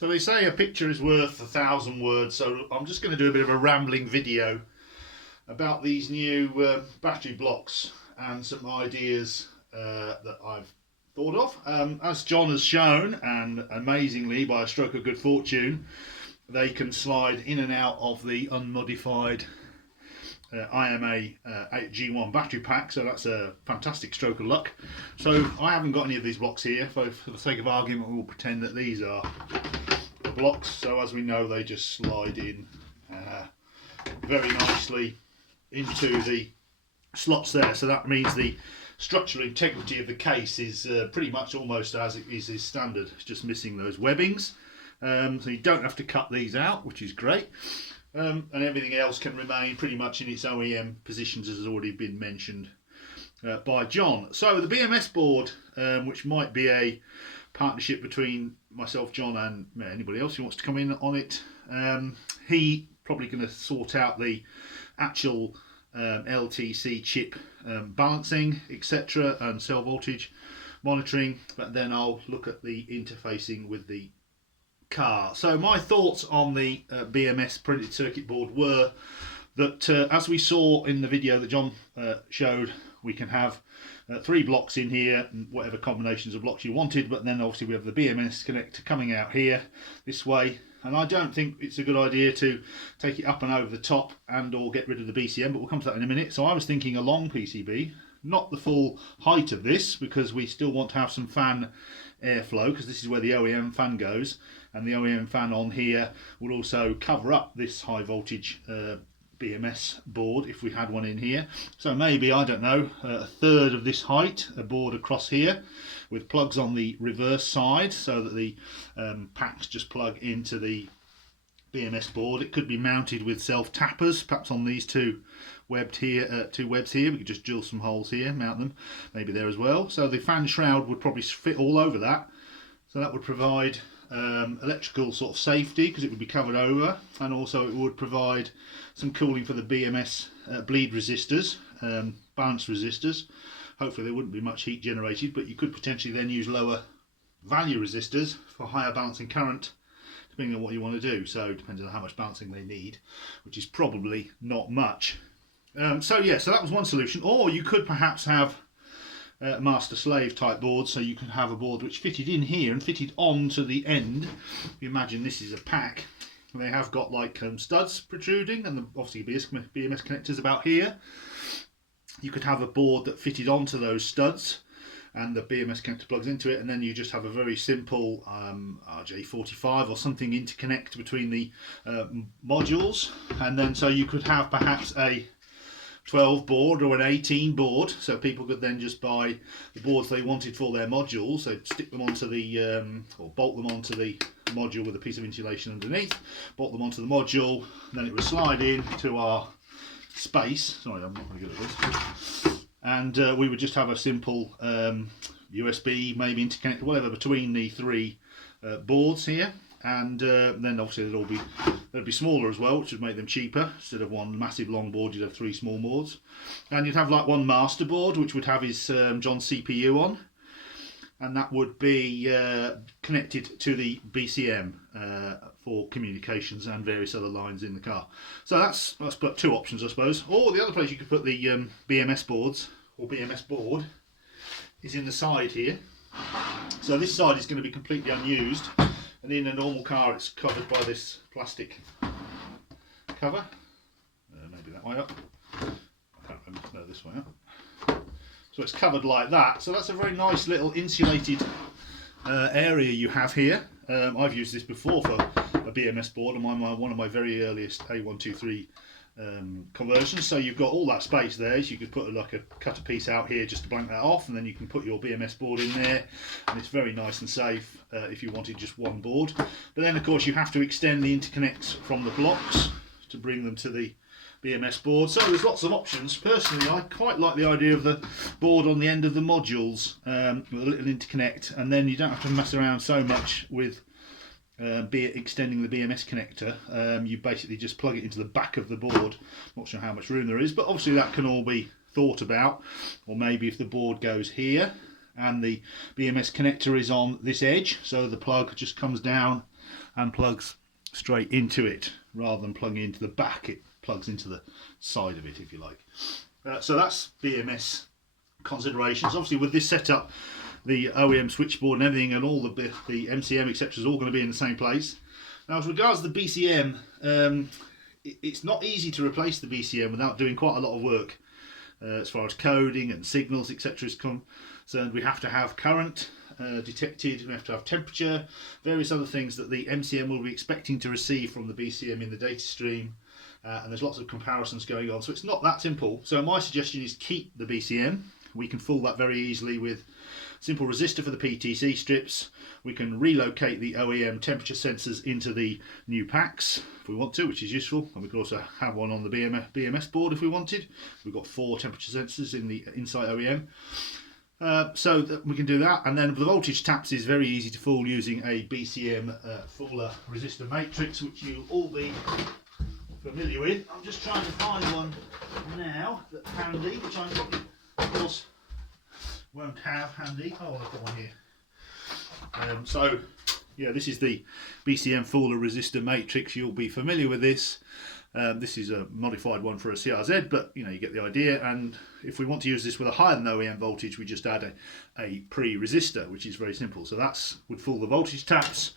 So they say a picture is worth 1,000 words, so I'm just going to do a bit of a rambling video about these new battery blocks and some ideas that I've thought of. As John has shown, and amazingly by a stroke of good fortune, they can slide in and out of the unmodified IMA G1 battery pack, so that's a fantastic stroke of luck. So I haven't got any of these blocks here, for the sake of argument we'll pretend that these are the blocks. So as we know, they just slide in very nicely into the slots there, so that means the structural integrity of the case is pretty much almost as it is standard. It's just missing those webbings, so you don't have to cut these out, which is great. And everything else can remain pretty much in its OEM positions, as has already been mentioned by John. So the BMS board, which might be a partnership between myself, John, and anybody else who wants to come in on it, he probably going to sort out the actual LTC chip balancing, etc., and cell voltage monitoring, but then I'll look at the interfacing with the car. So my thoughts on the BMS printed circuit board were that as we saw in the video that John showed, we can have 3 blocks in here, and whatever combinations of blocks you wanted, but then obviously we have the BMS connector coming out here this way, and I don't think it's a good idea to take it up and over the top and or get rid of the BCM, but we'll come to that in a minute. So I was thinking a long PCB, not the full height of this, because we still want to have some fan airflow, because this is where the OEM fan goes, and the OEM fan on here will also cover up this high voltage BMS board if we had one in here. So maybe, I don't know, a third of this height, a board across here with plugs on the reverse side, so that the packs just plug into the BMS board. It could be mounted with self tappers, perhaps on these two webs here. We could just drill some holes here, mount them maybe there as well. So the fan shroud would probably fit all over that, so that would provide electrical sort of safety, because it would be covered over, and also it would provide some cooling for the BMS bleed resistors, balance resistors. Hopefully there wouldn't be much heat generated, but you could potentially then use lower value resistors for higher balancing current, depending on what you want to do. So depending on how much balancing they need, which is probably not much. So that was one solution. Or you could perhaps have master-slave type boards, so you can have a board which fitted in here and fitted onto the end. If you imagine this is a pack, they have got like studs protruding, and obviously BMS connectors about here. You could have a board that fitted onto those studs, and the BMS connector plugs into it, and then you just have a very simple RJ45 or something interconnect between the modules, and then so you could have perhaps a 12 board or an 18 board, so people could then just buy the boards they wanted for their modules. So stick them onto the or bolt them onto the module with a piece of insulation underneath, bolt them onto the module, and then it would slide in to our space. Sorry, I'm not very good at this. And we would just have a simple USB, maybe interconnect, whatever, between the 3 boards here. And then obviously they'd be smaller as well, which would make them cheaper. Instead of one massive long board, you'd have 3 small boards, and you'd have like one master board which would have his John's CPU on, and that would be connected to the BCM for communications and various other lines in the car. So that's but 2 options, I suppose. Or the other place you could put the BMS boards or BMS board is in the side here. So this side is going to be completely unused, and in a normal car it's covered by this plastic cover. Maybe that way up. I can't remember. No, this way up. So it's covered like that. So that's a very nice little insulated area you have here. I've used this before for a BMS board on one of my very earliest A123 conversions. So you've got all that space there, so you could put cut a piece out here just to blank that off, and then you can put your BMS board in there, and it's very nice and safe if you wanted just one board. But then of course you have to extend the interconnects from the blocks to bring them to the BMS board. So there's lots of options. Personally, I quite like the idea of the board on the end of the modules with a little interconnect, and then you don't have to mess around so much with extending the BMS connector. You basically just plug it into the back of the board. Not sure how much room there is, but obviously that can all be thought about. Or maybe if the board goes here and the BMS connector is on this edge, so the plug just comes down and plugs straight into it rather than plugging into the back. It plugs into the side of it, if you like. So that's BMS considerations. Obviously with this setup, the OEM switchboard and everything and all the MCM etc is all going to be in the same place. Now as regards the BCM, it's not easy to replace the BCM without doing quite a lot of work. As far as coding and signals etc is concerned, we have to have current detected, we have to have temperature, various other things that the MCM will be expecting to receive from the BCM in the data stream, and there's lots of comparisons going on, so it's not that simple. So my suggestion is keep the BCM. We can fool that very easily with simple resistor for the PTC strips. We can relocate the OEM temperature sensors into the new packs if we want to, which is useful, and we could also have one on the BMS board if we wanted. We've got 4 temperature sensors in the Insight OEM. So that we can do that, and then the voltage taps is very easy to fool using a BCM Fooler resistor matrix, which you'll all be familiar with. I'm just trying to find one now that's handy, which I probably, of course, won't have handy. Oh, I've got one here. So yeah, this is the BCM Fooler resistor matrix. You'll be familiar with this. This is a modified one for a CRZ, but you know, you get the idea. And if we want to use this with a higher than OEM voltage, we just add a pre-resistor, which is very simple. So that's would fool the voltage taps.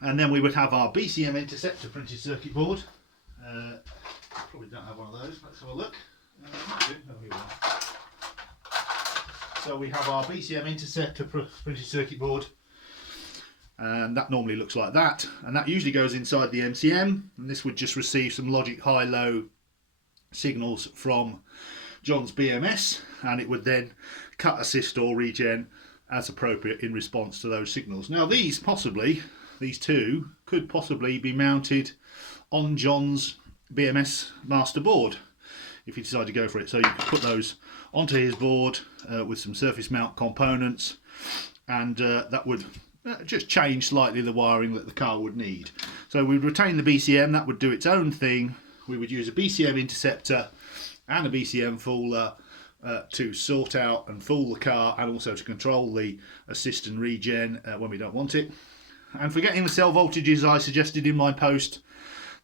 And then we would have our BCM interceptor printed circuit board. Probably don't have one of those. Let's have a look. Here we are. So we have our BCM interceptor printed circuit board. And that normally looks like that, and that usually goes inside the MCM, and this would just receive some logic high-low signals from John's BMS, and it would then cut, assist or regen as appropriate in response to those signals. Now these two could possibly be mounted on John's BMS master board if you decide to go for it. So you could put those onto his board with some surface mount components, and that would just change slightly the wiring that the car would need. So we'd retain the BCM, that would do its own thing. We would use a BCM interceptor and a BCM fooler to sort out and fool the car, and also to control the assist and regen when we don't want it. And for getting the cell voltages, I suggested in my post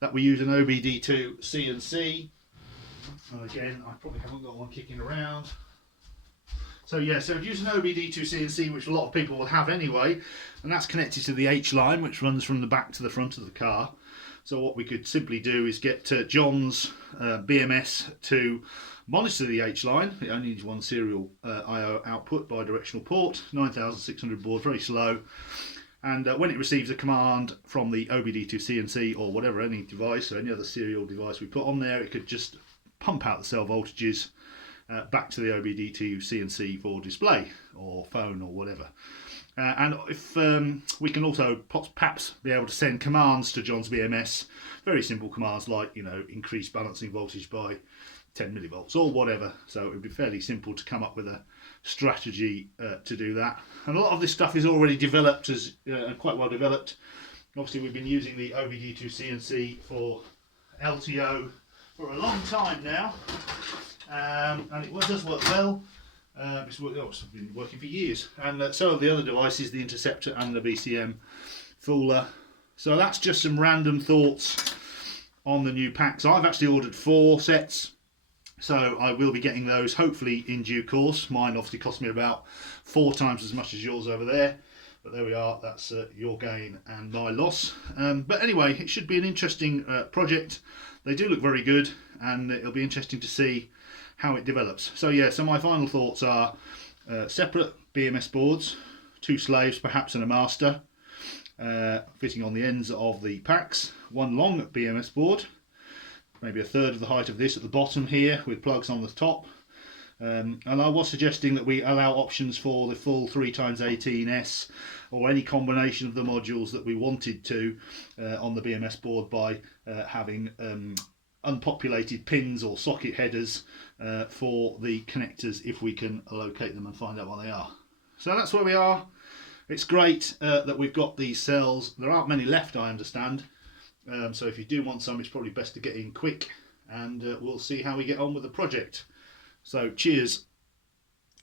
that we use an OBD2 CNC. And again, I probably haven't got one kicking around. So yeah, so I've used an OBD2 CNC, which a lot of people will have anyway, and that's connected to the H line, which runs from the back to the front of the car. So what we could simply do is get John's BMS to monitor the H line. It only needs one serial I/O output bi-directional port, 9600 baud, very slow. And when it receives a command from the OBD2 CNC or whatever, any device or any other serial device we put on there, it could just pump out the cell voltages back to the OBD2 CNC for display or phone or whatever. And if we can also perhaps be able to send commands to John's BMS, very simple commands like, you know, increase balancing voltage by 10 millivolts or whatever. So it would be fairly simple to come up with a strategy to do that. And a lot of this stuff is already developed, as quite well developed. Obviously we've been using the OBD2 CNC for LTO for a long time now. And it does work well. It's been working for years, and so are the other devices, the interceptor and the BCM fooler. So that's just some random thoughts on the new packs. I've actually ordered 4 sets, so I will be getting those hopefully in due course. Mine obviously cost me about 4 times as much as yours over there, but there we are. That's your gain and my loss. But anyway, it should be an interesting project. They do look very good, and it'll be interesting to see how it develops. So yeah, so my final thoughts are separate BMS boards, 2 slaves perhaps and a master, fitting on the ends of the packs, 1 long BMS board, maybe a third of the height of this at the bottom here with plugs on the top. And I was suggesting that we allow options for the full 3x18S or any combination of the modules that we wanted to on the BMS board by having unpopulated pins or socket headers for the connectors if we can locate them and find out what they are. So that's where we are. It's great that we've got these cells. There aren't many left, I understand, so if you do want some, it's probably best to get in quick, and we'll see how we get on with the project. So cheers.